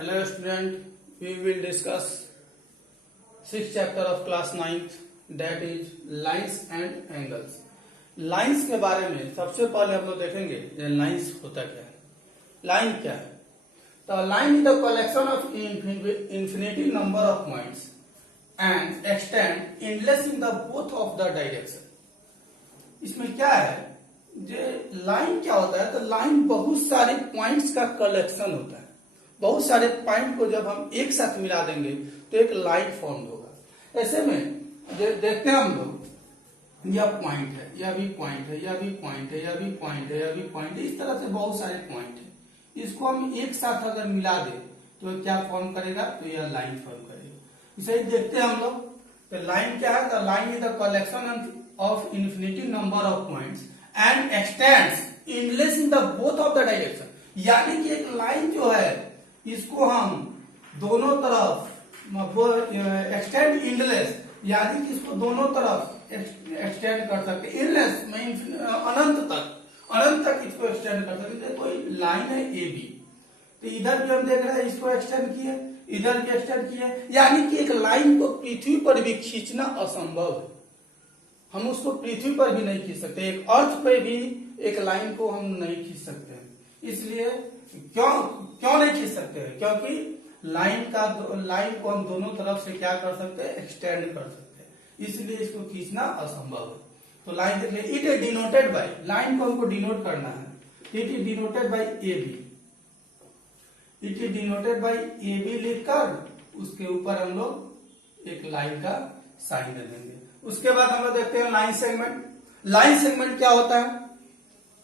Hello student, we will discuss sixth chapter of class 9th, that is lines and angles. Lines के बारे में सबसे पहले हम लोग देखेंगे ये लाइंस होता क्या है। लाइन क्या है? तो line is the collection of infinity number of points and extend endless in the both of the direction. इसमें क्या है, जो लाइन क्या होता है, तो लाइन बहुत सारे पॉइंट्स का कलेक्शन होता है। बहुत सारे पॉइंट को जब हम एक साथ मिला देंगे तो एक लाइन फॉर्म होगा। ऐसे में देखते हैं हम लोग, यह पॉइंट है, यह भी पॉइंट है, यह भी पॉइंट है, यह भी पॉइंट है, यह भी पॉइंट है, इस तरह से बहुत सारे पॉइंट है। इसको हम एक साथ अगर मिला दे तो क्या फॉर्म करेगा, तो यह लाइन फॉर्म करेगा। इसे ही देखते हैं हम लोग, तो लाइन क्या है, तो line is the collection of infinity number of points and extends endless in the both of the direction. यानी कि एक लाइन जो है इसको हम दोनों तरफ एक्सटेंड इनलेस, यानी कि इसको दोनों तरफ एक्सटेंड कर सकते। इनलेस में अनंत तक इसको एक्सटेंड कर सकते। कोई लाइन है ए बी, तो इधर भी हम देख रहे हैं इसको एक्सटेंड किए, इधर भी एक्सटेंड किए, यानी कि एक लाइन को पृथ्वी पर भी खींचना असंभव है। हम उसको पृथ्वी पर भी नहीं खींच सकते, एक अर्थ पे भी एक लाइन को हम नहीं खींच सकते हैं। इसलिए क्यों नहीं खींच सकते हैं, क्योंकि लाइन को हम दोनों तरफ से क्या कर सकते हैं, एक्सटेंड कर सकते हैं। इसलिए इसको खींचना असंभव है। तो लाइन देख लिया, it is denoted by, line को हमको डिनोट करना है, it is denoted by A B. It is denoted by A B लिखकर उसके ऊपर हम लोग एक लाइन का साइन दे देंगे। उसके बाद हम लोग देखते हैं लाइन सेगमेंट। लाइन सेगमेंट क्या होता है,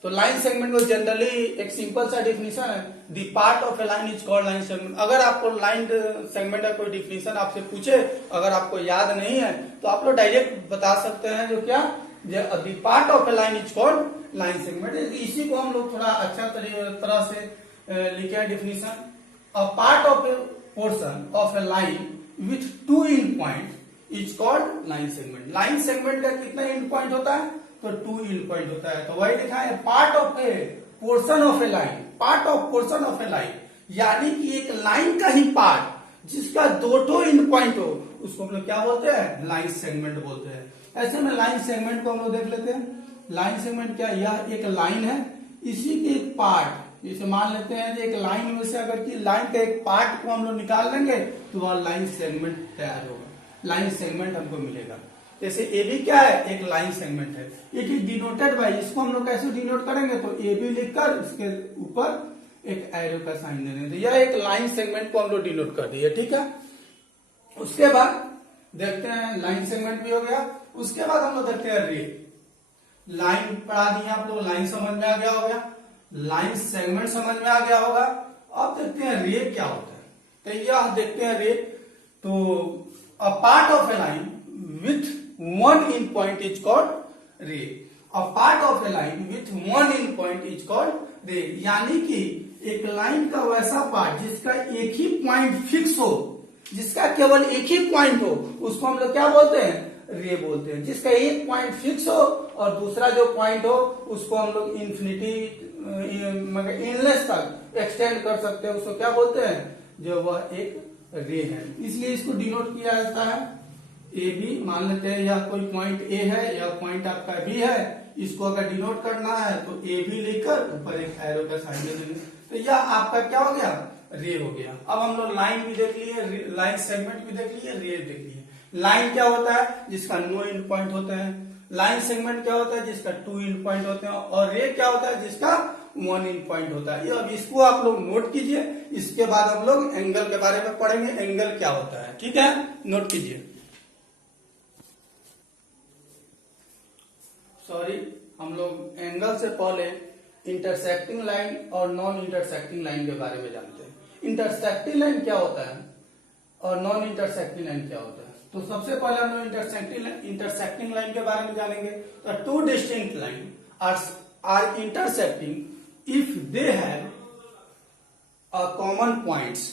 तो लाइन सेगमेंट को जनरली एक सिंपल सा डिफिनेशन है, the part of A line is called line segment. अगर आपको लाइन सेगमेंट का कोई डिफिनेशन आपसे पूछे, अगर आपको याद नहीं है तो आप लोग डायरेक्ट बता सकते हैं, जो क्या, the part of A line is called line segment. इसी को हम लोग थोड़ा अच्छा तरह से लिखे definition. A part of A portion of A line with to and point is called line segment. Line segment का कितना एंड पॉइंट होता है, तो टू एंड पॉइंट होता है। तो वही लिखा है part of A portion of A line, part of portion of A line, यानी कि एक लाइन का ही पार्ट जिसका दो एंड पॉइंट हो, उसको हम लोग क्या बोलते हैं, लाइन सेगमेंट बोलते हैं। ऐसे में लाइन सेगमेंट को हम लोग देख लेते हैं। लाइन सेगमेंट क्या, यह एक लाइन है, इसी के एक पार्ट, जैसे मान लेते हैं एक लाइन में से अगर की लाइन का एक पार्ट को हम लोग निकाल लेंगे तो वह लाइन सेगमेंट तैयार होगा, लाइन सेगमेंट हमको मिलेगा। जैसे ए बी क्या है, एक लाइन सेगमेंट है। इट इज डिनोटेड बाय, इसको हम लोग कैसे डिनोट करेंगे, तो ए बी लिखकर उसके ऊपर एक एरो का साइन दे देंगे। यह एक लाइन सेगमेंट को हम लोग डिनोट कर दिए, ठीक है। उसके बाद देखते हैं लाइन सेगमेंट भी हो गया। उसके बाद हम लोग देखते हैं रे। लाइन पढ़ा दिए आप लोग, लाइन समझ में आ गया होगा, लाइन सेगमेंट समझ में आ गया होगा। अब देखते हैं रे क्या होता है। तो यह देखते हैं रे, तो a part of A line with one end point is called ray. A part of a line with one end point is called ray. यानी कि एक लाइन का वैसा पार्ट जिसका एक ही पॉइंट फिक्स हो, जिसका केवल एक ही पॉइंट हो, उसको हम लोग क्या बोलते हैं, रे बोलते हैं। जिसका एक पॉइंट फिक्स हो और दूसरा जो पॉइंट हो उसको हम लोग इन्फिनिटी इनलेस तक एक्सटेंड कर सकते हैं, उसको क्या बोलते हैं, जो वह एक रे है। इसलिए इसको डिनोट किया जाता है ए बी। मान लेते हैं यह कोई पॉइंट ए है, यह पॉइंट आपका बी है, इसको अगर डिनोट करना है तो ए बी लिखकर ऊपर एक एरो का साइन दे देंगे, तो यह आपका क्या हो गया, रे हो गया। अब हम लोग लाइन भी देख लिए, लाइन सेगमेंट भी देख लिए, रे देख लिए। लाइन क्या होता है, जिसका नो एंड पॉइंट होते हैं। लाइन सेगमेंट क्या होता है, जिसका टू एंड पॉइंट होते हैं। और रे क्या होता है, जिसका वन एंड पॉइंट होता है। अब इसको आप लोग नोट कीजिए। इसके बाद हम लोग एंगल के बारे में पढ़ेंगे, एंगल क्या होता है, ठीक है, नोट कीजिए। सॉरी, हम लोग एंगल से पहले इंटरसेक्टिंग लाइन और नॉन इंटरसेक्टिंग लाइन के बारे में जानते हैं। इंटरसेक्टिंग लाइन क्या होता है और नॉन इंटरसेक्टिंग लाइन क्या होता है। तो सबसे पहले हम लोग इंटरसेक्टिंग लाइन के बारे में जानेंगे। तो two distinct line are intersecting if they have a common points.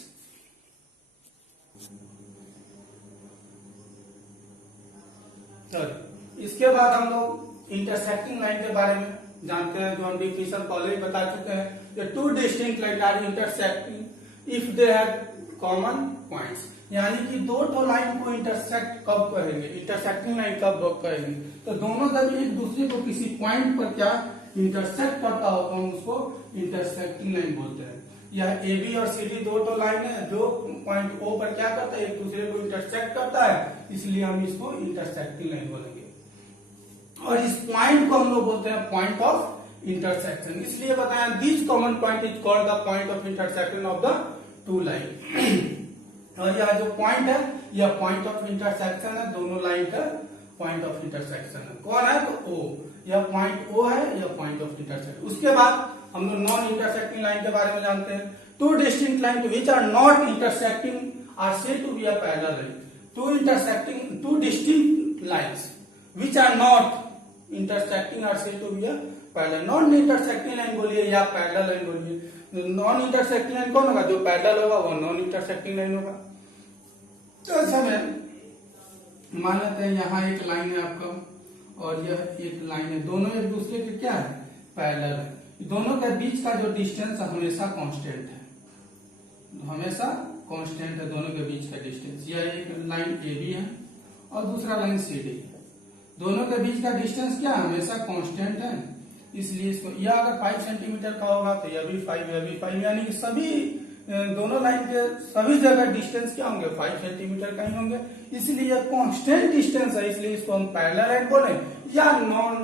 इसके बाद हम लोग इंटरसेक्टिंग लाइन के बारे में जानते हैं, जो हम डिफिनेशन पहले ही बता चुके हैं। Two distinct line are intersecting if they have common points, यानी कि दो तो लाइन को इंटरसेक्ट कब कहेंगे, इंटरसेक्टिंग लाइन कब कहेंगे, तो दोनों जब एक दूसरे को किसी पॉइंट पर क्या इंटरसेक्ट करता हो तो हम उसको इंटरसेक्टिंग लाइन बोलते हैं। यह ए बी और सी डी दो तो लाइन है जो पॉइंट ओ पर क्या करता है, एक दूसरे को इंटरसेक्ट करता है, इसलिए हम इसको इंटरसेक्टिंग लाइन बोलेंगे। और इस पॉइंट को हम लोग बोलते हैं पॉइंट ऑफ इंटरसेक्शन, इसलिए बताया this common point is called the point of intersection of the two line. और यह जो पॉइंट है यह पॉइंट ऑफ इंटरसेक्शन है, दोनों लाइन का पॉइंट ऑफ इंटरसेक्शन है। कौन है, तो ओ, यह पॉइंट ओ है, यह पॉइंट ऑफ इंटरसेक्शन। उसके बाद हम लोग नॉन इंटरसेक्टिंग लाइन के बारे में जानते हैं। Two distinct line which are not intersecting are said to be a parallel line. Two distinct lines which are not intersecting are said to be a parallel. Non intersecting line बोलिए या parallel line बोलिए। Non intersecting line कौन होगा, जो parallel होगा वो non intersecting line होगा। तो ऐसा में मान लेते हैं यहाँ एक लाइन है आपका और यह एक लाइन है, दोनों एक दूसरे के क्या है, पैरेलल है। दोनों के बीच का जो डिस्टेंस हमेशा कांस्टेंट है, हमेशा कांस्टेंट है दोनों के बीच का डिस्टेंस। यह एक लाइन ए बी है और दूसरा लाइन सी डी है, दोनों के बीच का डिस्टेंस क्या हमेशा कांस्टेंट है, इसलिए इसको यह अगर 5 सेंटीमीटर का होगा तो यह भी 5, यह भी 5, यानी कि सभी दोनों लाइन के सभी जगह डिस्टेंस क्या होंगे, 5 सेंटीमीटर का ही होंगे, इसलिए यह कांस्टेंट डिस्टेंस है, इसलिए इसको हम पैरेलल लाइन बोले या नॉन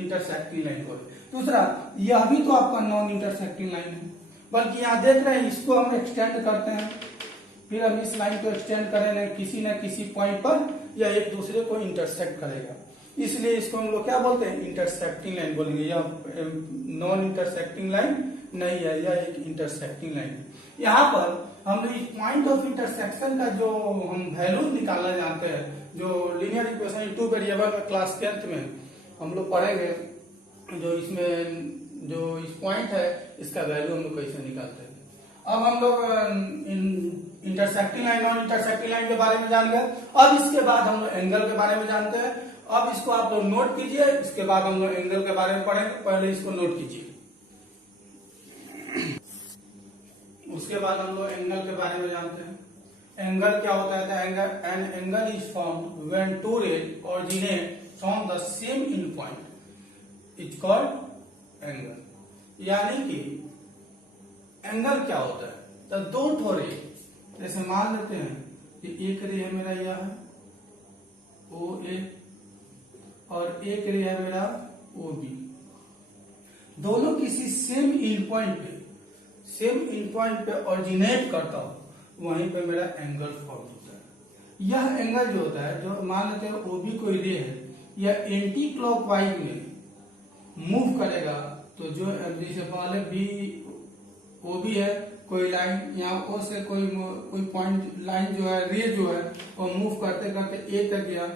इंटरसेक्टिंग लाइन बोले। दूसरा यह भी तो आपका नॉन इंटरसेक्टिंग लाइन है, बल्कि यहाँ देख रहे हैं इसको हम एक्सटेंड करते हैं, फिर हम इस लाइन को एक्सटेंड करें न किसी पॉइंट पर यह एक दूसरे को इंटरसेक्ट करेगा, इसलिए इसको हम लोग क्या बोलते हैं, इंटरसेक्टिंग लाइन बोलेंगे। यह नॉन इंटरसेक्टिंग लाइन नहीं है, यह एक इंटरसेक्टिंग लाइन है। यहाँ पर हम लोग इस पॉइंट ऑफ इंटरसेक्शन का जो हम वैल्यू निकालना जानते हैं, जो लीनियर इक्वेशन टू वेरिएबल में क्लास 10th में हम लोग पढ़ेंगे, जो इसमें जो इस पॉइंट है इसका वैल्यू हम लोग कैसे निकालते हैं। अब हम लोग intersecting line non intersecting line के बारे में जान गए। अब इसके बाद हम लोग एंगल के बारे में जानते हैं। अब इसको आप लोग नोट कीजिए, इसके बाद हम लोग एंगल के बारे में पढ़ेंगे, पहले इसको नोट कीजिए। उसके बाद हम लोग एंगल के बारे में जानते हैं। एंगल क्या होता है, an angle is formed when two rays originate from the same in point is called angle. यानी कि एंगल क्या होता है, तो दो ठो रे, जैसे मान लेते हैं कि एक रे है मेरा यह है ओ ए और एक रे है मेरा ओ बी, दोनों किसी सेम इन पॉइंट पे ऑरिजिनेट करता हो, वहीं पे मेरा एंगल फॉर्म होता है। यह एंगल जो होता है, जो मान लेते हैं ओबी कोई रे है, यह एंटी क्लॉकवाइज में मूव करेगा, तो जो जैसे पहले बी ओबी है, कोई लाइन यहाँ ओ से कोई पॉइंट लाइन जो है, रे जो है वो मूव करते करते ए तक गया,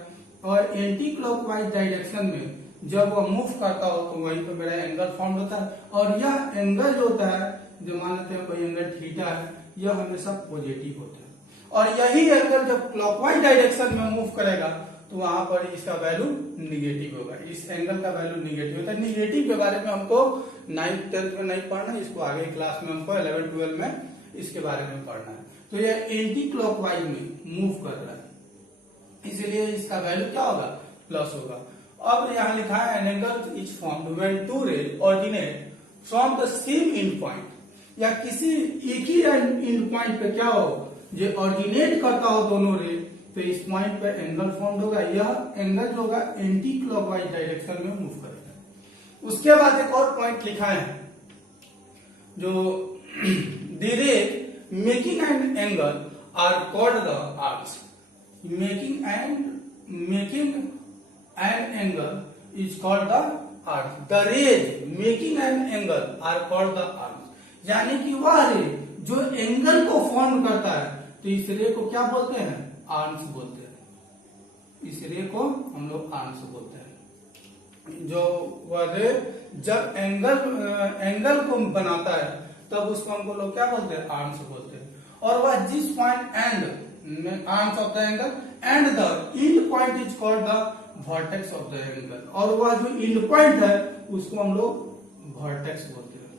और एंटी क्लॉकवाइज डायरेक्शन में जब वो मूव करता हो तो वहीं पे मेरा एंगल फॉर्म होता है। और यह एंगल जो होता है, जो मान लेते हैं कोई एंगल थीटा है, यह हमेशा पॉजिटिव होता है, और यही एंगल जब क्लॉकवाइज डायरेक्शन में मूव करेगा तो वहां पर इसका वैल्यू निगेटिव होगा, इस एंगल का वैल्यू निगेटिव होता है। निगेटिव के बारे में हमको 9th 10th में नहीं पढ़ना, इसको आगे क्लास में हमको 11 12 में इसके बारे में पढ़ना है। तो यह एंटी क्लॉकवाइज में मूव कर रहा है, इसलिए इसका वैल्यू क्या होगा, प्लस होगा। अब यहाँ लिखा है an angle is formed when two rays originate from the same in point, या किसी एक ही इन पॉइंट पे क्या हो, जो ऑरिजिनेट करता हो दोनों रे, तो इस पॉइंट पे एंगल फॉर्म होगा। यह एंगल जो होगा एंटी क्लॉकवाइज डायरेक्शन में मूव करेगा। उसके बाद एक और पॉइंट लिखा है, जो the rays making an angle are called the arcs. Making an angle is called the arc. The rays making an angle are called the arcs. यानी कि वह रे जो एंगल को फॉर्म करता है, तो इस रे को क्या बोलते हैं, आर्म्स बोलते हैं। इस रे को हम लोग आर्म्स बोलते हैं। जो वह रे जब एंगल को बनाता है तब उसको हमको लोग क्या बोलते हैं, आर्म्स बोलते हैं। और वह जिस point and arms of the angle and the end point is called the vertex of the angle, और वह जो एंड पॉइंट है उसको हम लोग वर्टेक्स बोलते हैं,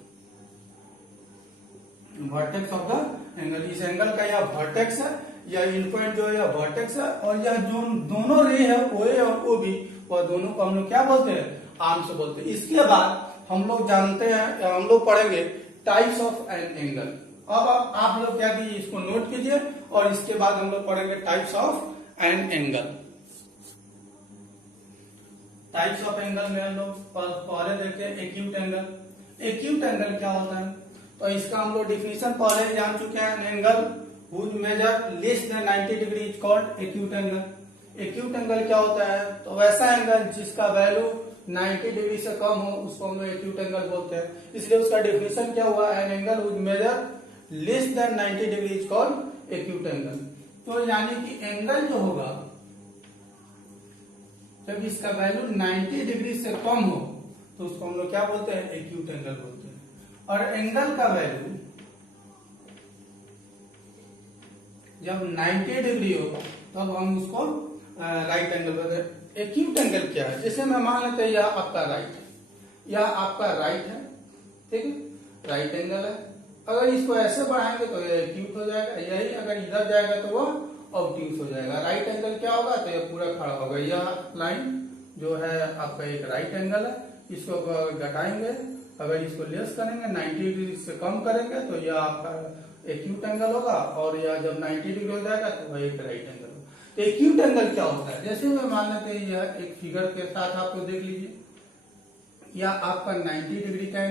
वर्टेक्स ऑफ द एंगल। इस एंगल का यह वर्टेक्स है, यह इन पॉइंट जो है यह वर्टेक्स है, और यह जो दोनों रे है ओ ए और ओ बी, वह दोनों को हम लोग क्या बोलते हैं, आर्म्स बोलते हैं। इसके बाद हम लोग जानते हैं, हम लोग पढ़ेंगे टाइप्स ऑफ एन एंगल। अब आप लोग क्या कीजिए, इसको नोट कीजिए, और इसके बाद हम लोग पढ़ेंगे types of an angle. Types of angle में हम लोग पहले देखते हैं एक्यूट एंगल। एक्यूट एंगल क्या होता है, तो इसका हम लोग डिफिनेशन पहले जान चुके हैं। Angle whose measure less than 90 degree is called acute angle. Acute angle क्या होता है, तो वैसा एंगल जिसका वैल्यू 90 डिग्री से कम हो उसको हम लोग एक्यूट एंगल बोलते हैं। इसलिए उसका डिफिनेशन क्या हुआ, an angle whose measure less than 90 degree is called acute angle. तो यानी कि एंगल जो होगा जब इसका वैल्यू 90 डिग्री से कम हो तो उसको हम लोग क्या बोलते हैं, एक्यूट एंगल बोलते हैं। और एंगल का वैल्यू जब 90 डिग्री हो तब हम उसको राइट एंगल बोलते हैं। एक्यूट एंगल क्या है, जैसे मैं मान लेते हैं यह आपका राइट है, यह आपका राइट है, ठीक है, राइट एंगल है। अगर इसको ऐसे बढ़ाएंगे तो यह एक्यूट हो जाएगा, यही अगर इधर जाएगा तो वह ऑब्ट्यूस हो जाएगा। राइट एंगल क्या होगा, तो यह पूरा खड़ा होगा। यह लाइन जो है आपका एक राइट एंगल है, इसको घटाएंगे, अगर इसको लेस करेंगे 90 डिग्री से कम करेंगे तो यह आपका एक्यूट एंगल होगा, और यह जब 90 डिग्री हो जाएगा तो वह एक राइट एंगल होगा। तो एक्यूट एंगल क्या होता है, जैसे मैं मान लेते हैं यह एक फिगर के साथ आपको देख लीजिए, यह आपका 90 डिग्री का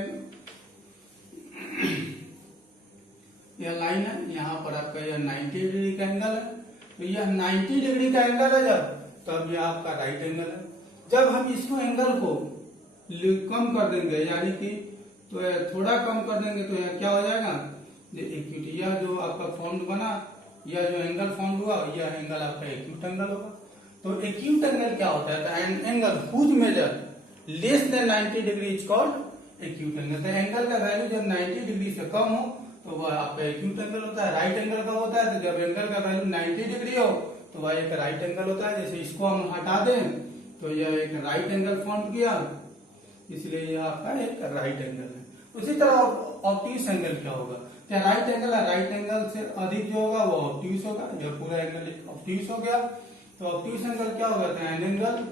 यह लाइन है, यहाँ पर आपका यह 90 डिग्री का एंगल है। तो यह 90 डिग्री का एंगल है जब, तब यह आपका राइट एंगल है। जब हम इसको एंगल को कम कर देंगे, यानी कि तो थोड़ा कम कर देंगे तो यह क्या हो जाएगा, एक्यूट। यह जो आपका फॉर्म बना, यह जो एंगल फॉर्म हुआ, यह एंगल आपका एक्यूट एंगल होगा। तो एक्यूट एंगल क्या होता है, an angle whose measure less than 90 degree is called acute angle. तो एंगल का वैल्यू जब 90 डिग्री से कम हो तो वह आपका एक्यूट एंगल होता है। राइट एंगल का होता है, तो जब एंगल का वैल्यू 90 डिग्री हो तो वह एक राइट एंगल होता है। जैसे इसको हम हटा दें तो यह एक राइट एंगल फॉर्म किया, इसलिए यह आपका एक राइट एंगल है। उसी तरह ऑब्ट्यूस एंगल क्या होगा, क्या राइट एंगल है, राइट एंगल से अधिक जो होगा वो ऑब्ट्यूस होगा। यह पूरा एंगल ऑब्ट्यूस हो गया। तो ऑब्ट्यूस एंगल क्या होगा, an angle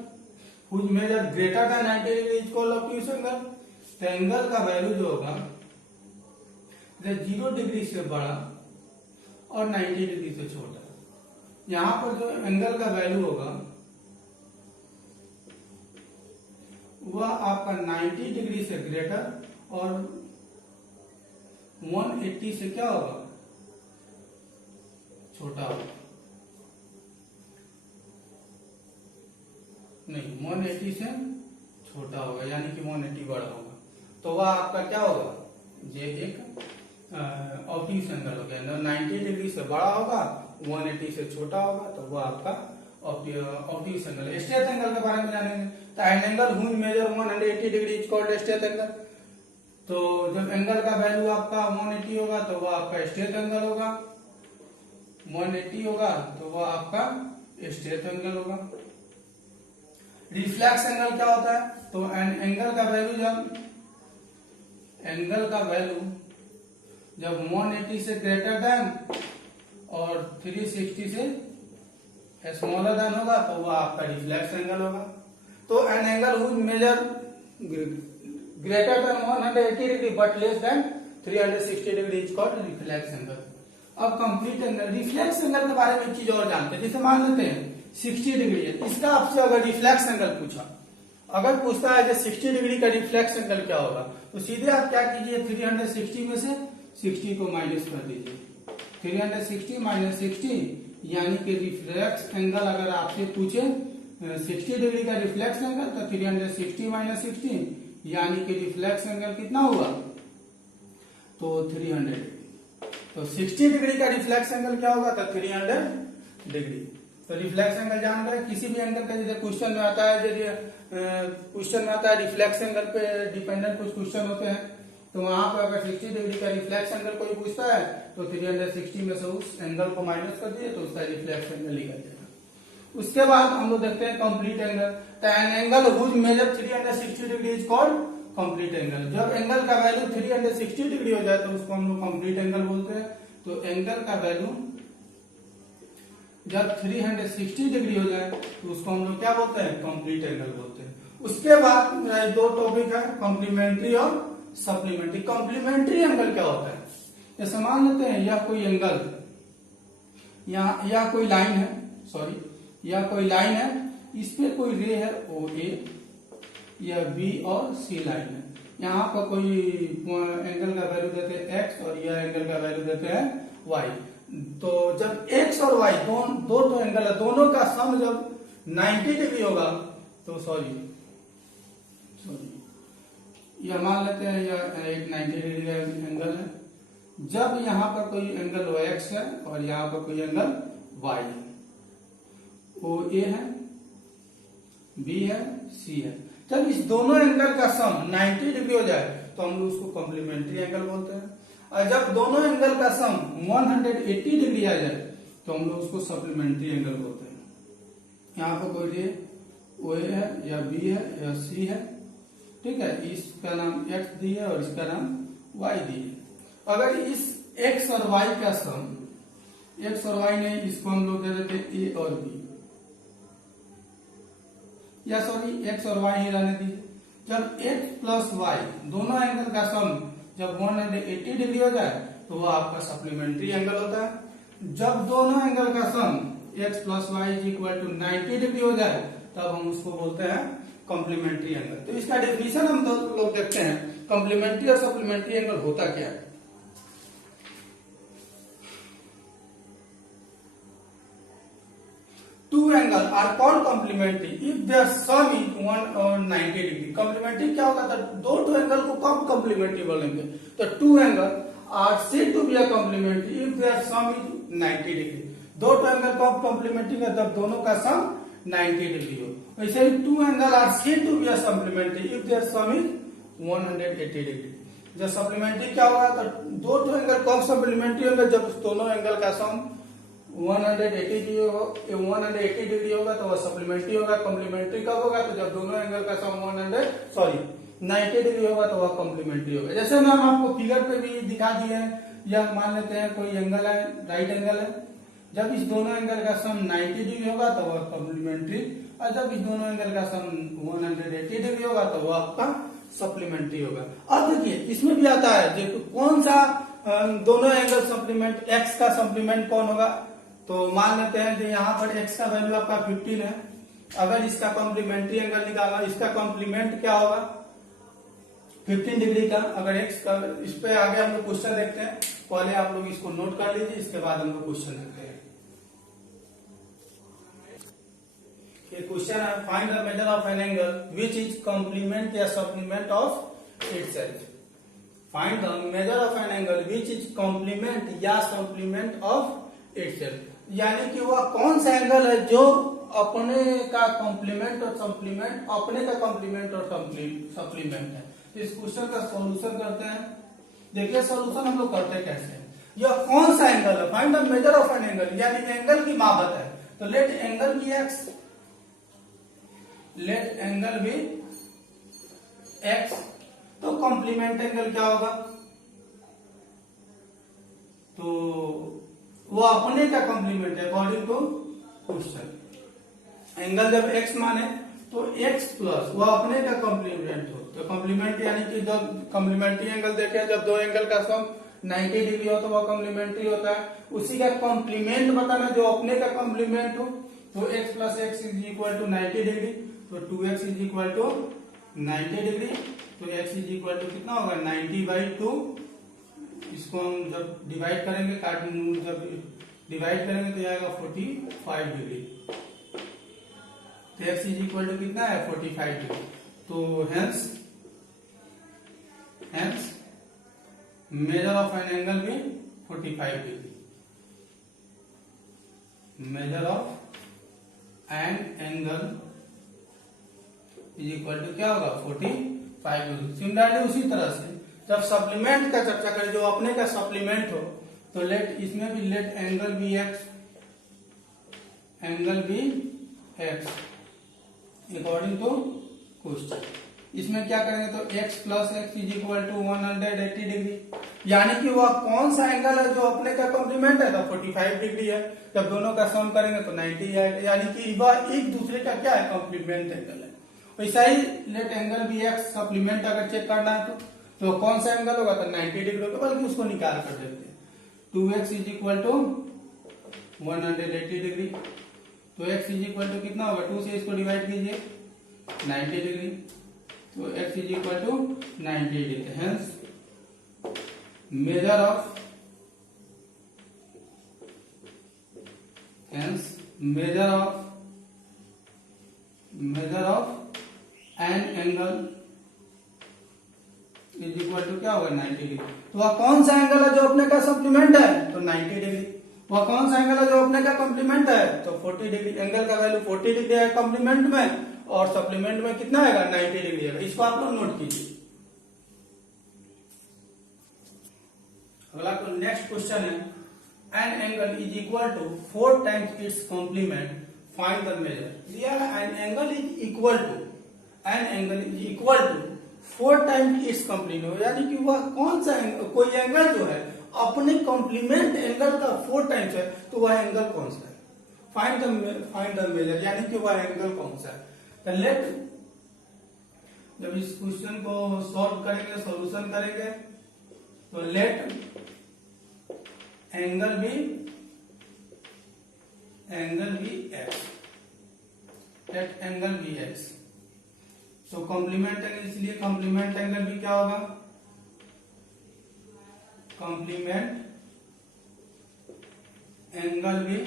whose measure greater than 90 degree is called obtuse angle. तो एंगल का वैल्यू जो होगा 0 डिग्री से बड़ा और 90 डिग्री से छोटा। यहां पर जो एंगल का वैल्यू होगा वह आपका 90 डिग्री से ग्रेटर और 180 से क्या होगा, छोटा होगा। नहीं, 180 से छोटा होगा, यानी कि 180 बड़ा होगा। तो वह आपका क्या होगा, ये एक ऑब्ट्यूस एंगल हो गया। 90 डिग्री से बड़ा होगा, 180 से छोटा होगा, तो वह आपका ऑब्ट्यूस एंगल। स्ट्रेट एंगल के बारे में जानेंगे। तो an angle whose measure 180 degree is called straight angle. तो जब एंगल का वैल्यू आपका 180 होगा तो वह आपका स्ट्रेट एंगल होगा। 180 होगा तो वह आपका स्ट्रेट एंगल होगा। रिफ्लेक्स एंगल क्या होता है, तो एंगल का वैल्यू जब 180 से ग्रेटर देन और 360 से स्मॉलर देन होगा तो वह आपका रिफ्लेक्स एंगल होगा। तो an angle whose measure greater than 180 degree but less than 360 degree is called reflex angle. अब कंप्लीट एंगल, रिफ्लेक्स एंगल के बारे में एक चीज और जानते हैं। जैसे मान लेते हैं 60 डिग्री है, इसका आपसे अगर रिफ्लेक्स एंगल पूछा, अगर पूछता है 60 डिग्री का रिफ्लेक्स एंगल क्या होगा, तो सीधे आप क्या कीजिए, 360 में से 60 को माइनस कर दीजिए। 360 माइनस 60 यानी कि रिफ्लेक्स एंगल अगर आपसे पूछे 60 डिग्री का रिफ्लेक्स एंगल, तो 360 माइनस 60 यानी कि रिफ्लेक्स एंगल कितना हुआ, तो 300 डिग्री। तो 60 डिग्री का रिफ्लेक्स एंगल क्या होगा, तो 300 डिग्री। तो रिफ्लेक्स एंगल जानकर किसी भी एंगल का, जैसे क्वेश्चन में आता है, रिफ्लेक्स एंगल पे डिपेंडेंट कुछ क्वेश्चन होते हैं, तो वहां पर अगर 60 डिग्री का रिफ्लेक्स एंगल कोई पूछता है तो 360 में से उस एंगल को माइनस कर दिए तो उसका रिफ्लेक्स एंगल निकल जाएगा। उसके बाद हम लोग देखते हैं कंप्लीट एंगल। तो an angle whose measure 360 degree is called complete angle. जब एंगल का वैल्यू 360 डिग्री हो जाए तो उसको हम लोग कंप्लीट एंगल बोलते हैं। तो एंगल का वैल्यू जब 360 डिग्री हो जाए तो उसको हम लोग क्या बोलते हैं, कंप्लीट एंगल बोलते हैं। उसके बाद मेरा दो टॉपिक है, कॉम्प्लीमेंट्री और सप्लीमेंट्री। कॉम्प्लीमेंट्री एंगल क्या होता है, जैसे मान लेते हैं यह कोई एंगल, या कोई लाइन है, सॉरी यह कोई लाइन है, इस पे कोई रे है ओ ए, यह बी और सी लाइन है। यहाँ पर कोई एंगल का वैल्यू देते हैं एक्स और यह एंगल का वैल्यू देते हैं वाई। तो जब एक्स और वाई दो एंगल है, दोनों का सम जब 90 डिग्री होगा तो सॉरी यह मान लेते हैं यह एक 90 डिग्री का एंगल है। जब यहाँ पर कोई एंगल एक्स है और यहाँ पर कोई एंगल वाई है, ओ ए है, बी है, सी है, जब इस दोनों एंगल का सम 90 डिग्री हो जाए तो हम लोग उसको कॉम्प्लीमेंट्री एंगल बोलते हैं। और जब दोनों एंगल का सम 180 डिग्री आ जाए तो हम लोग उसको सप्लीमेंट्री एंगल बोलते हैं। यहाँ पर कोई रे ओ ए है या बी है या सी है, ठीक है, इसका नाम एक्स दी है और इसका नाम वाई दी है। अगर इस एक्स और वाई का सम, एक्स और वाई नहीं, इसको हम लोग दे देते ए और बी, या सॉरी एक्स और वाई ही रहने दीजिए। जब एक्स प्लस वाई दोनों एंगल का सम जब 180 डिग्री हो जाए तो वो आपका सप्लीमेंट्री एंगल होता है। जब दोनों एंगल का sum x plus y is equal to 90 degree हो जाए तब हम उसको बोलते हैं कॉम्प्लीमेंट्री एंगल। तो इसका डेफिनेशन हम लोग देखते हैं, कॉम्प्लीमेंट्री और सप्लीमेंट्री एंगल होता क्या है। Two angle are called complementary if their sum is 190 degree. Complementary क्या होगा, दो एंगल को कब कॉम्प्लीमेंट्री बोलेंगे, तो two angle are said to be a complementary if their sum is 90 degree. दो एंगल कब कॉम्प्लीमेंट्री है, जब दोनों का सम 90 डिग्री हो। वैसे ही two angle are said to be a supplementary if their sum is 180 degree. जब सप्लीमेंट्री क्या होगा, तो दो एंगल कब सप्लीमेंट्री होंगे, जब दोनों एंगल का सम 180 डिग्री होगा तो वह सप्लीमेंट्री होगा। कॉम्प्लीमेंट्री कब होगा, तो जब दोनों एंगल का सम 90 डिग्री होगा तो वह कॉम्प्लीमेंट्री होगा। जैसे मैम आपको फिगर पे भी दिखा दिए हैं, यह मान लेते हैं कोई एंगल है, राइट एंगल है, जब इस दोनों एंगल का सम 90 डिग्री होगा तो वह कॉम्प्लीमेंट्री, और जब इस दोनों एंगल का सम 180 डिग्री होगा तो वह आपका सप्लीमेंट्री होगा। अब देखिए इसमें भी आता है जो कौन सा दोनों एंगल सप्लीमेंट, एक्स का सप्लीमेंट कौन होगा। तो मान लेते हैं कि यहाँ पर x का वैल्यू आपका 15 है, अगर इसका कॉम्प्लीमेंट्री एंगल निकालना, इसका कॉम्प्लीमेंट क्या होगा 15 डिग्री का। अगर x का, इस पे आगे हम लोग क्वेश्चन देखते हैं, पहले आप लोग इसको नोट कर लीजिए, इसके बाद हम लोग क्वेश्चन देखते हैं। ये क्वेश्चन है, find the measure of an angle which is complement या supplement of itself. Find the measure of an angle which is complement या सप्लीमेंट ऑफ इटसेल्फ, यानी कि वह कौन सा एंगल है जो अपने का कॉम्प्लीमेंट और सप्लीमेंट, अपने का कॉम्प्लीमेंट और सप्लीमेंट है। तो इस क्वेश्चन का सॉल्यूशन करते हैं। देखिए सॉल्यूशन हम लोग करते कैसे हैं, यह कौन सा एंगल है, find the measure of an angle, यानी एंगल की मापत है। तो let angle be x, let angle be x, तो कॉम्प्लीमेंट एंगल क्या होगा, तो वो अपने का कॉम्प्लीमेंट है अकॉर्डिंग टू क्वेश्चन। एंगल जब x माने तो x प्लस वो अपने का कॉम्प्लीमेंट हो, तो कॉम्प्लीमेंट यानी कि जब कॉम्प्लीमेंट्री एंगल देखे, जब दो एंगल का सम 90 डिग्री हो तो वह कॉम्प्लीमेंट्री होता है। उसी का कॉम्प्लीमेंट बताना जो अपने का कॉम्प्लीमेंट हो, तो x plus x is equal to 90 degree, तो 2x is equal to 90 degree, तो x इज इक्वल टू कितना होगा 90/2। इसको हम जब डिवाइड करेंगे, जब डिवाइड करेंगे तो आएगा 45 डिग्री, तो x इज इक्वल टू कितना है 45 डिग्री। तो hence measure of an angle भी 45 degree, measure of an angle is equal to क्या होगा 45 डिग्री। सिमिलरली उसी तरह से जब सप्लीमेंट का चर्चा करें, जो अपने का सप्लीमेंट हो, तो लेट इसमें भी let angle be x, angle be x according to question. इसमें क्या करेंगे तो x plus x is equal to 180 degree, यानी कि वह कौन सा एंगल है जो अपने का कॉम्प्लीमेंट है तो 45 डिग्री है। जब दोनों का सम करेंगे तो 90 है, यानी कि वह एक दूसरे का क्या है कॉम्प्लीमेंट एंगल है। वैसा ही लेट एंगल भी एक्स सप्लीमेंट अगर चेक करना है तो कौन सा एंगल होगा तो 90 डिग्री होगा, बल्कि उसको निकाल कर देते हैं। 2x is equal to 180 degree, तो x इज इक्वल टू कितना होगा 2 से इसको डिवाइड कीजिए 90 डिग्री, तो x is equal to 90 degree. Hence measure of an angle is equal to क्या होगा 90 डिग्री। तो वह कौन सा एंगल है जो अपने का सप्लीमेंट है तो 90 डिग्री। वह कौन सा एंगल है जो अपने का कॉम्प्लीमेंट है तो 40 डिग्री। एंगल का वैल्यू 40 डिग्री है कॉम्प्लीमेंट में, और सप्लीमेंट में कितना आएगा 90 डिग्री है। इसको आप लोग नोट कीजिए। अगला नेक्स्ट क्वेश्चन है, an angle is equal to 4 times its complement, find the measure. दिया है an angle is equal to 4 times its complement, यानी कि वह कौन सा कोई एंगल जो है अपने कॉम्प्लीमेंट एंगल का 4 टाइम्स है, तो वह एंगल कौन सा है। फाइंड द मेजर, यानी कि वह एंगल कौन सा है। तो लेट, जब इस क्वेश्चन को सॉल्व करेंगे, सॉल्यूशन करेंगे, तो let angle be x, let angle be x. तो कॉम्प्लीमेंट एंगल, इसलिए कॉम्प्लीमेंट एंगल भी क्या होगा, कॉम्प्लीमेंट एंगल भी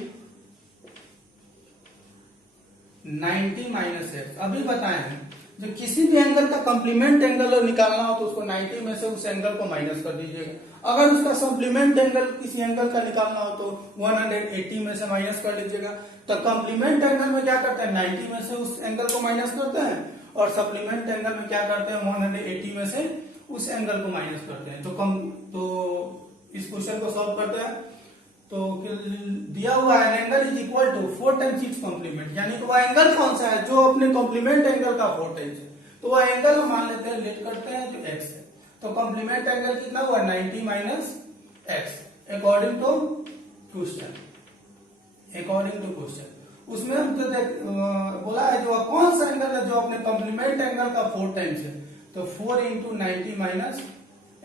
90 माइनस एक्स। अभी बताए हैं जब किसी भी एंगल का कॉम्प्लीमेंट एंगल निकालना हो तो उसको 90 में से उस एंगल को माइनस कर दीजिएगा। अगर उसका सप्लीमेंट एंगल किसी एंगल का निकालना हो तो 180 में से माइनस कर लीजिएगा। तो कॉम्प्लीमेंट एंगल में क्या करते हैं 90 में से उस एंगल को माइनस करते हैं, और सप्लीमेंट एंगल में क्या करते हैं 180 में से उस एंगल को माइनस करते हैं। तो इस क्वेश्चन को सॉल्व करते हैं। तो दिया हुआ है angle is equal to 4 times its complement, यानी कि वह एंगल कौन सा है जो अपने कॉम्प्लीमेंट एंगल का 4 टाइम्स है। तो वह एंगल हम मान लेते हैं, लेट करते हैं जो x है। तो कॉम्प्लीमेंट एंगल कितना हुआ 90 minus x according to question. उसमें हम तो बोला है जो कौन सा एंगल है जो अपने कॉम्प्लीमेंट एंगल का 4 टाइम्स है, तो 4 into 90 minus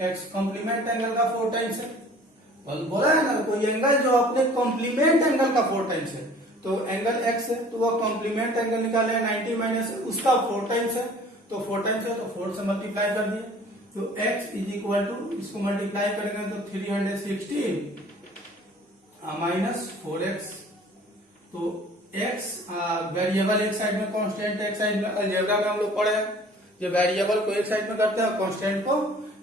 x complement angle का 4 टाइम्स है। बोला है ना कोई एंगल जो अपने कॉम्प्लीमेंट एंगल का 4 टाइम्स है, तो एंगल x है तो वह कॉम्प्लीमेंट एंगल निकाले 90 माइनस उसका 4 टाइम्स है, तो 4 टाइम्स है तो 4 से मल्टीप्लाई कर दिए। तो x इज इक्वल टू, इसको मल्टीप्लाई करेंगे तो 360 माइनस 4x। तो x वेरिएबल एक साइड में, कांस्टेंट एक साइड में। अलजेब्रा में हम लोग पढ़े हैं जो वेरिएबल को एक साइड में करते हैं, कांस्टेंट को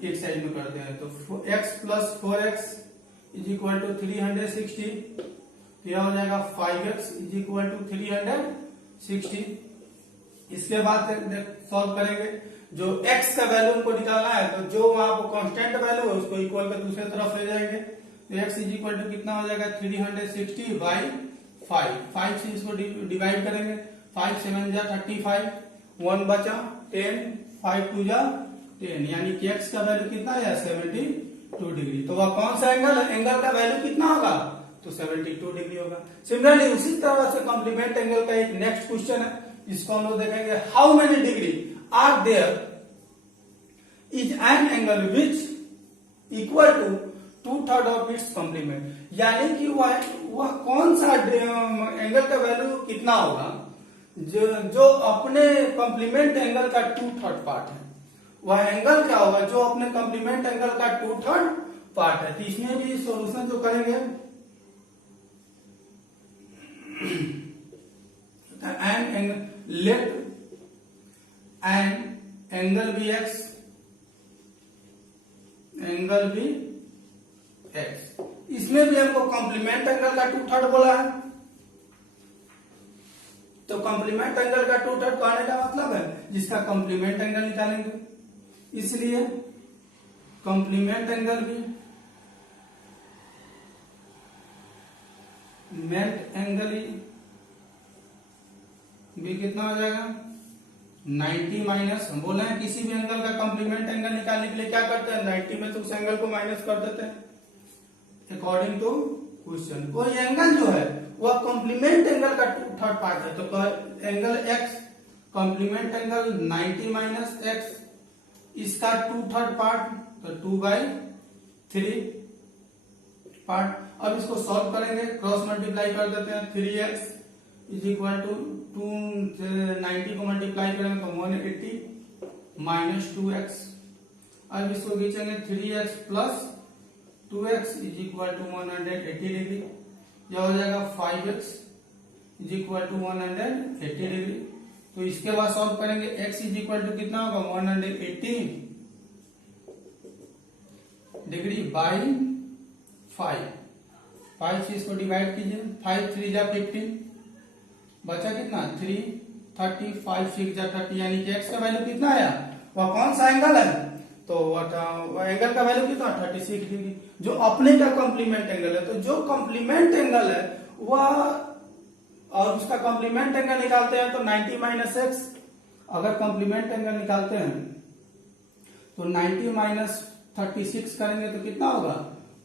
एक साइड में करते हैं। तो x plus 4x is equal to 360, यह हो जाएगा 5x इज इक्वल टू 360। इसके बाद सॉल्व करेंगे, जो x का वैल्यू उनको निकालना है तो जो वहां पर कांस्टेंट वैल्यू है उसको इक्वल के दूसरे तरफ ले जाएंगे। तो x इज इक्वल टू कितना हो जाएगा 360 बाई 5 से इसको डिवाइड करेंगे, 5 7 जा 35, 1 बचा 10, 5 2 जा 10, यानी कि x का वैल्यू कितना है 72 डिग्री। तो वह कौन सा एंगल है, एंगल का वैल्यू कितना होगा तो 72 डिग्री होगा। सिमिलरली उसी तरह से कॉम्प्लीमेंट एंगल का एक नेक्स्ट क्वेश्चन है, इसको हम लोग देखेंगे। How many degree are there is an angle which equal to 2/3 of its complement, यानी कि वह कौन सा एंगल का वैल्यू कितना होगा जो अपने कॉम्प्लीमेंट एंगल का 2/3 पार्ट है। वह एंगल क्या होगा जो अपने कॉम्प्लीमेंट एंगल का 2/3 पार्ट है। तो इसमें भी सॉल्यूशन जो करेंगे, let an angle be x, इसमें भी हमको कॉम्प्लीमेंट एंगल का 2/3 बोला है। तो कॉम्प्लीमेंट एंगल का 2/3 कहने का मतलब है जिसका कॉम्प्लीमेंट एंगल निकालेंगे, इसलिए कॉम्प्लीमेंट एंगल भी कितना हो जाएगा 90 माइनस, हम बोल रहे हैं किसी भी एंगल का कॉम्प्लीमेंट एंगल निकालने के लिए क्या करते हैं, 90 में से उस एंगल को माइनस कर देते हैं अकॉर्डिंग टू क्वेश्चन। कोई एंगल जो है वह कॉम्प्लीमेंट एंगल का थर्ड पार्ट है, तो angle x complement angle 90 minus x, इसका 2/3 पार्ट, तो 2/3 पार्ट। अब इसको सॉल्व करेंगे, क्रॉस मल्टीप्लाई कर देते हैं, 3x इज इक्वल टू 90 को मल्टीप्लाई करेंगे तो 180 माइनस 2x। अब इसको खींचेंगे 3x plus 2x is equal to 180 degree, यह हो जाएगा 5x is equal to 180 degree. तो इसके बाद सॉल्व करेंगे, x इज इक्वल टू कितना होगा 180 डिग्री बाई 5 से इसको डिवाइड कीजिए, 5 3 जा 15, बचा कितना 3 30, 5 6 जा 30, यानी कि x का वैल्यू कितना आया, वह कौन सा एंगल है, तो वह एंगल का वैल्यू कितना 36 डिग्री, जो अपने का कॉम्प्लीमेंट एंगल है। तो जो कॉम्प्लीमेंट एंगल है वह, और उसका कॉम्प्लीमेंट एंगल निकालते हैं तो 90 माइनस एक्स, अगर कॉम्प्लीमेंट एंगल निकालते हैं तो 90 माइनस 36 करेंगे तो कितना होगा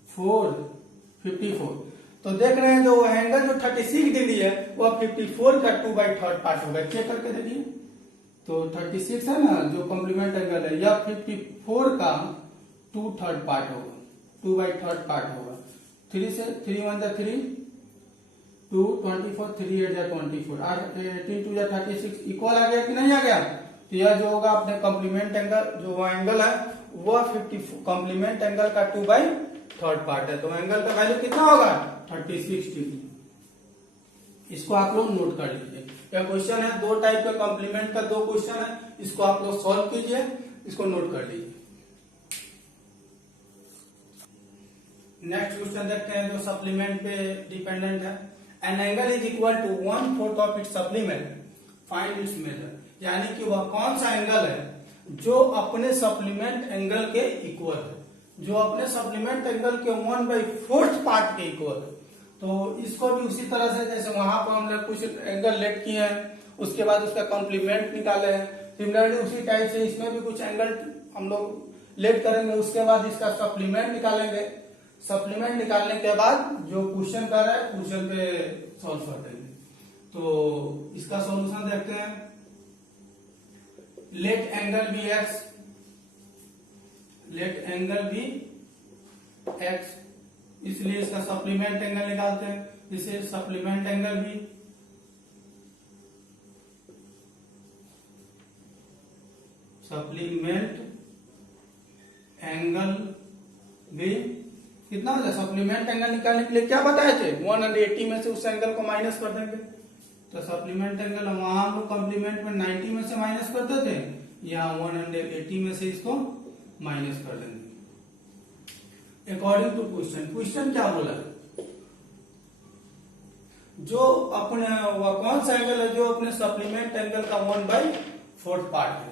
54। तो देख रहे हैं जो एंगल जो 36 डिग्री है वह 54 का 2/3 पार्ट होगा, चेक करके देखिए। तो 36 है ना जो कॉम्प्लीमेंट एंगल है, यह 54 का 2/3 पार्ट होगा, 2/3 पार्ट होगा। 3 से 3 1 जा 3, 2 24, 3 8 जा 24, 18 2 जा 36, इक्वल आ गया कि नहीं आ गया। तो यह जो होगा अपने कॉम्प्लीमेंट एंगल, जो वो एंगल है वह 50 कॉम्प्लीमेंट एंगल का 2/3 पार्ट है, तो एंगल का वैल्यू कितना होगा 36 डिग्री। इसको आप लोग नोट कर लीजिए। यह क्वेश्चन है, दो टाइप का कॉम्प्लीमेंट का दो क्वेश्चन है, इसको आप लोग सॉल्व कीजिए, इसको नोट कर लीजिए। नेक्स्ट क्वेश्चन देखते हैं जो सप्लीमेंट पे डिपेंडेंट है। An angle is equal to 1/4 of its supplement, find its measure. यानी कि वह कौन सा एंगल है जो अपने सप्लीमेंट एंगल के इक्वल है, जो अपने सप्लीमेंट एंगल के 1/4 पार्ट के इक्वल है। तो इसको भी उसी तरह से जैसे वहां पर हम लोग कुछ एंगल लेट किए हैं, उसके बाद उसका कॉम्प्लीमेंट निकाले हैं, सिमिलरली उसी टाइप से इसमें भी कुछ एंगल हम लोग लेट करेंगे, उसके बाद इसका सप्लीमेंट निकालेंगे। सप्लीमेंट निकालने के बाद जो क्वेश्चन कर रहा है क्वेश्चन पे सॉल्व कर देंगे। तो इसका सॉल्यूशन देखते हैं। Let angle be x, let angle be x, इसलिए इसका सप्लीमेंट एंगल निकालते हैं, जिसे supplement angle be, supplement angle be कितना हो जाए। सप्लीमेंट एंगल निकालने के लिए क्या बताए थे, 180 में से उस एंगल को माइनस कर देंगे। तो सप्लीमेंट एंगल वहां हम लोग कॉम्प्लीमेंट में 90 में से माइनस करते थे, यहाँ 180 में से इसको माइनस कर देंगे अकॉर्डिंग टू क्वेश्चन। क्वेश्चन क्या बोला, जो अपने वह कौन सा एंगल है जो अपने सप्लीमेंट एंगल का 1/4 पार्ट है।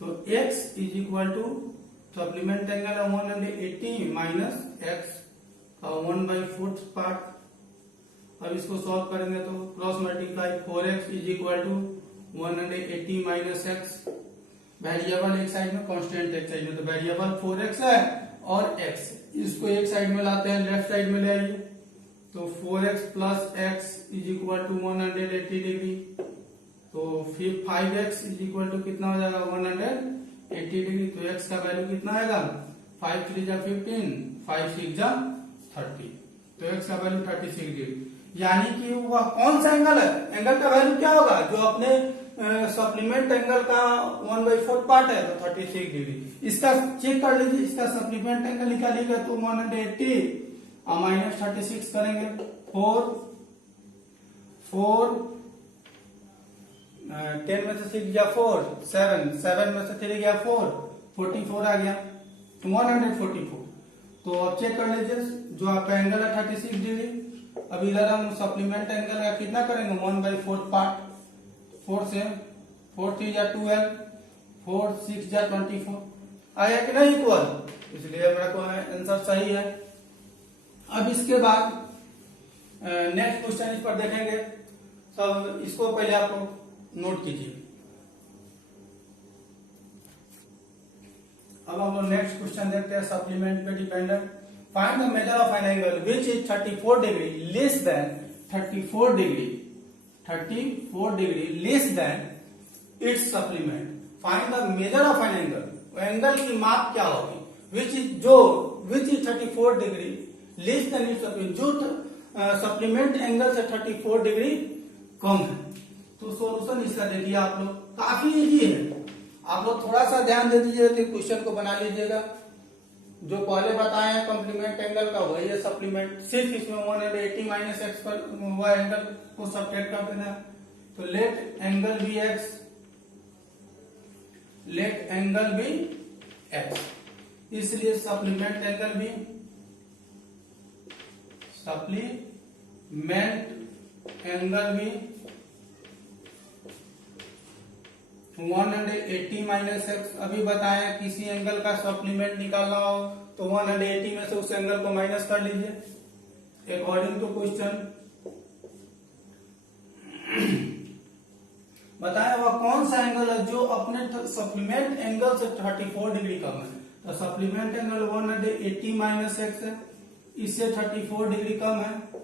तो x is equal to supplement angle है 180 माइनस x का 1/4 पार्ट। अब इसको सॉल्व करेंगे तो cross multiply, 4x is equal to 180 minus x, variable एक साइड में, कांस्टेंट एक साइड में, तो वेरिएबल 4x है और x, इसको एक साइड में लाते हैं, लेफ्ट साइड में ले आइए। तो 4x plus x is equal to 180 degree, तो फिर 5x इज इक्वल टू कितना हो जाएगा 180 डिग्री। तो x का वैल्यू कितना आएगा, 5 3 जा 15, 5 6 जा 30, तो x का वैल्यू 36 डिग्री। यानी कि वह कौन सा एंगल है, एंगल का वैल्यू क्या होगा जो अपने सप्लीमेंट एंगल का 1/4 पार्ट है, तो 36 डिग्री। इसका चेक कर लीजिए, इसका सप्लीमेंट एंगल निकालिएगा तो 180 और माइनस 36 करेंगे, 4 10 में से 6 गया 4, 7 में से 3 गया 4, 44 आ गया, तो 144। तो अब चेक कर लीजिए, जो आपका एंगल है 36 डिग्री। अब इधर हम सप्लीमेंट एंगल का कितना करेंगे 1/4 पार्ट, 4 से 4 3 जा 12, 4 6 जा 24, आया कि नहीं इक्वल, इसलिए मेरा को आंसर सही है। अब इसके बाद नेक्स्ट क्वेश्चन इस पर देखेंगे, सब इसको पहले आप नोट कीजिए। अब हम लोग नेक्स्ट क्वेश्चन देखते हैं सप्लीमेंट पे dependent. Find the measure of an angle which is 34 degree less than 34 degree less than it's supplement. Find the measure of an angle, angle की माप क्या होगी which is 34 degree less than it's supplement, जो supplement angle से 34 degree कम है। तो solution इसका देखिए आप लोग, काफी इजी है। आप लोग थोड़ा सा ध्यान दे दीजिएगा तो क्वेश्चन को बना लीजिएगा। जो पहले बताए हैं कॉम्प्लीमेंट एंगल का वही है सप्लीमेंट, सिर्फ इसमें 180 माइनस एक्स पर हुआ एंगल को सब्ट्रैक्ट कर देना है। तो let angle be x, let angle be x, इसलिए सप्लीमेंट एंगल भी, सप्लीमेंट एंगल भी 180 माइनस एक्स। अभी बताया किसी एंगल का सप्लीमेंट निकालना हो तो 180 में से उस एंगल को माइनस कर लीजिए अकॉर्डिंग टू क्वेश्चन। बताया वह कौन सा एंगल है जो अपने सप्लीमेंट एंगल से 34 डिग्री कम है। तो सप्लीमेंट एंगल 180 माइनस एक्स है, इससे 34 डिग्री कम है।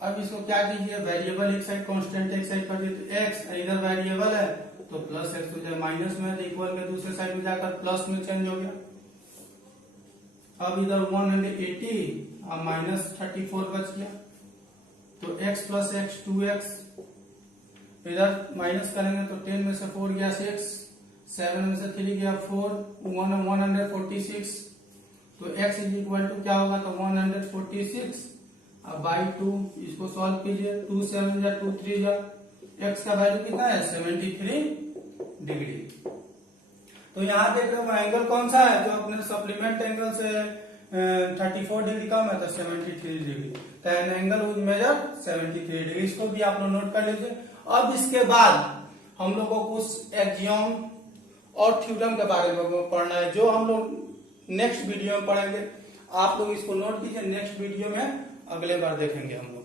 अब इसको क्या कीजिए, वेरिएबल एक साइड कांस्टेंट एक साइड कर दीजिए, एक्स इधर वेरिएबल है तो प्लस एक्स हो जाए, माइनस में तो इक्वल में दूसरे साइड में जाकर प्लस में चेंज हो गया। अब इधर 180 और माइनस 34 बच गया, तो x प्लस एक्स 2x, इधर माइनस करेंगे तो 10 में से 4 गया 6, 7 में से 3 गया 4, 146। तो x इज इक्वल टू क्या होगा, तो 146 अब बाई 2, इसको सॉल्व कीजिए, 2 7 जा 2 3 जा, x का वैल्यू कितना है 73 डिग्री। तो यहाँ देख रहे हो एंगल कौन सा है जो अपने सप्लीमेंट एंगल से 34 डिग्री कम है, तो 73 डिग्री। तो an angle which measure 73 degree, इसको भी आप लोग नोट कर लीजिए। अब इसके बाद हम लोग को कुछ एक्सियम और थ्योरम के बारे में पढ़ना है, जो हम लोग नेक्स्ट वीडियो में पढ़ेंगे। आप लोग इसको नोट कीजिए, नेक्स्ट वीडियो में अगले बार देखेंगे हम लोग।